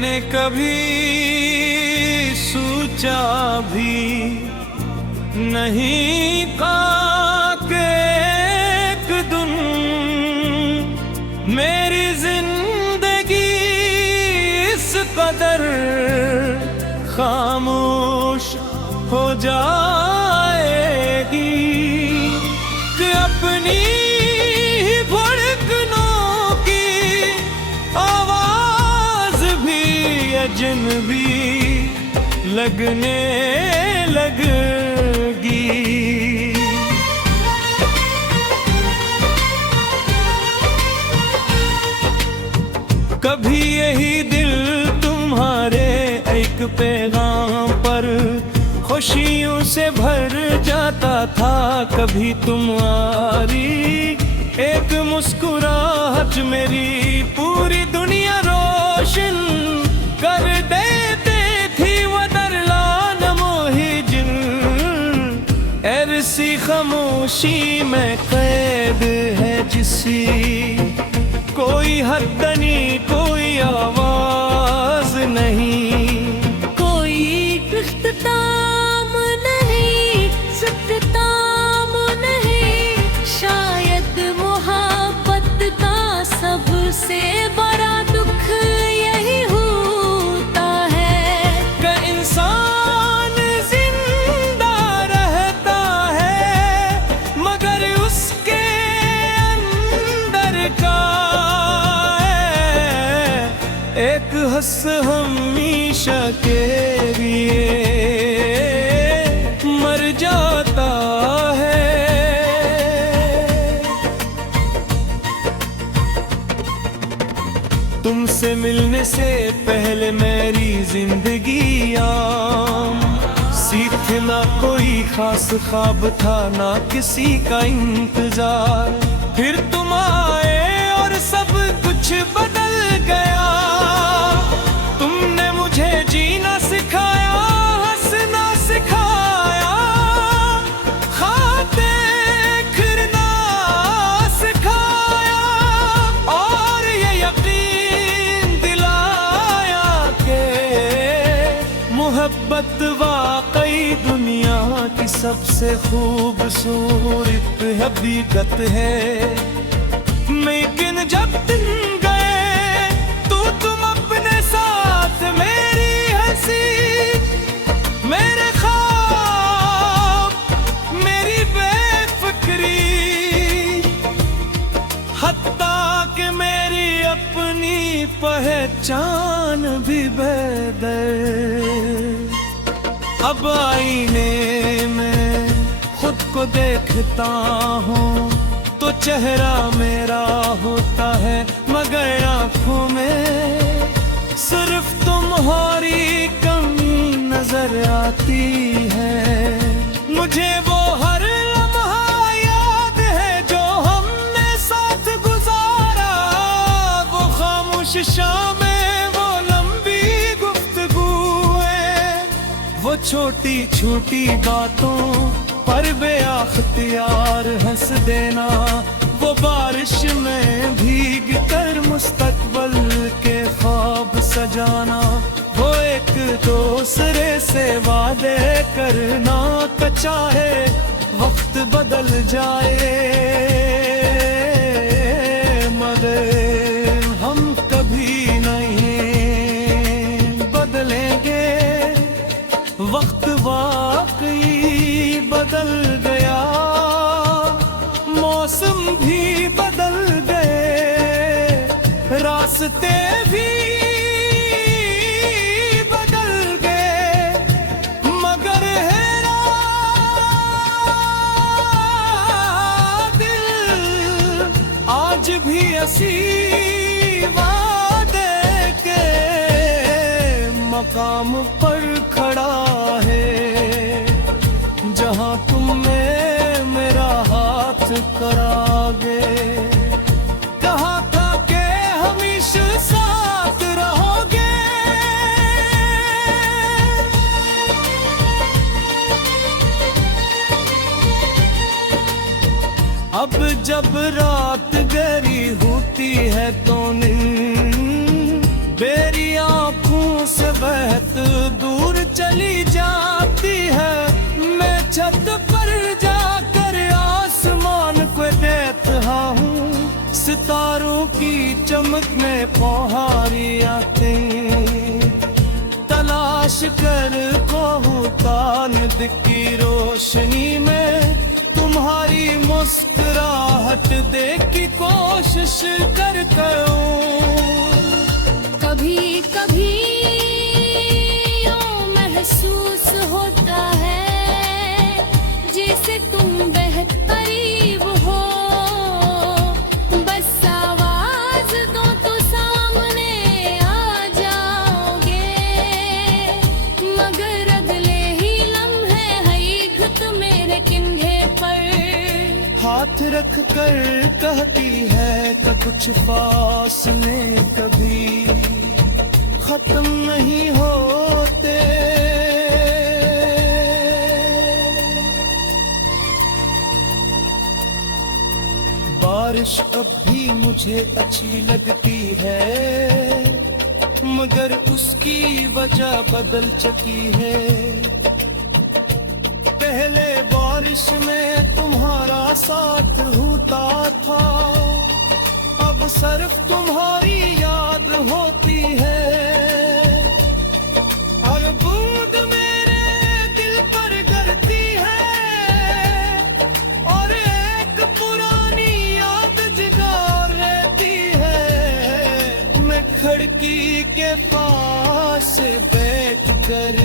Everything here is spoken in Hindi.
मैंने कभी सोचा भी नहीं था कि एक दिन मेरी जिंदगी इस कदर खामोश हो जाएगी कि अपनी ही धड़कनों की आवाज भी अजनबी लगने लगेगी। कभी यही दिल तुम्हारे एक पैगाम पर खुशियों से भर जाता था, कभी तुम्हारी एक मुस्कुराहट मेरी पूरी दुनिया रोशन कर देते थी। वो दरलान मोही जिल ऐसी खामोशी में कैद है जिसी कोई हद नहीं, कोई आवाज नहीं, कोई इख्तिताम नहीं, इख्तिताम नहीं। शायद मोहब्बत का सबसे बड़ा दुख यही होता है कि इंसान जिंदा रहता है मगर उसके अंदर का एक हस हमेशा के लिए मर जाता है। तुमसे मिलने से पहले मेरी जिंदगी आम सी थी, ना कोई खास ख्वाब था ना किसी का इंतजार। फिर तुम आए और सब कुछ बदल गया। तुमने मुझे जीना सिखाया, हंसना सिखाया, खाते फिरना सिखाया और ये यकीन दिलाया कि मोहब्बत वाकई दुनिया की सबसे खूबसूरत हकीकत है। लेकिन जब दिन गए तो तुम अपने साथ मेरी हंसी, मेरे ख्वाब, मेरी बेफिक्री, हत्ता कि मेरी अपनी पहचान भी बदल। अब आईने में खुद को देखता हूँ तो चेहरा मेरा होता है मगर आँखों में सिर्फ तुम्हारी कमी नजर आती है। मुझे वो हर लम्हा याद है जो हमने साथ गुजारा, वो खामोश शामें, वो लंबी गुफ्तगूएं, वो छोटी छोटी बातों पर बेअख्तियार हंस देना, वो बारिश में भीग कर मुस्तकबल के ख्वाब सजाना, वो एक दूसरे से वादे करना कि चाहे वक्त बदल जाए मगर हम कभी नहीं बदलेंगे। वक्त वाकई बदल गया, मौसम भी बदल गए, रास्ते भी बदल गए मगर हेरा दिल आज भी ऐसी वादे के मकाम पर खड़ा है जहां तुमने मेरा हाथ करागे। कहा था कि हमेशा साथ रहोगे, अब जब रात गहरी होती है तो नींद मेरी आंखों से बहत दूर चली जाती है, मैं छत पर जाकर आसमान को देखता हूँ, सितारों की चमक में पौहारी आते, तलाश कर को तानद की रोशनी में तुम्हारी मुस्कुराहट देख की कोशिश करता हूँ। कभी कभी यूं महसूस होता है जैसे तुम बहुत करीब हो, बस आवाज दो तो सामने आ जाओगे, मगर अगले ही लम्हे है घुट मेरे कंधे पर। हाथ रख कर कहती है कि कुछ फासले कभी खत्म नहीं होते। बारिश अब भी मुझे अच्छी लगती है, मगर उसकी वजह बदल चुकी है। पहले बारिश में तुम्हारा साथ होता था, अब सिर्फ तुम्हारी याद होती है। हर बूंद मेरे दिल पर गिरती है और एक पुरानी याद जगा रहती है। मैं खिड़की के पास बैठ कर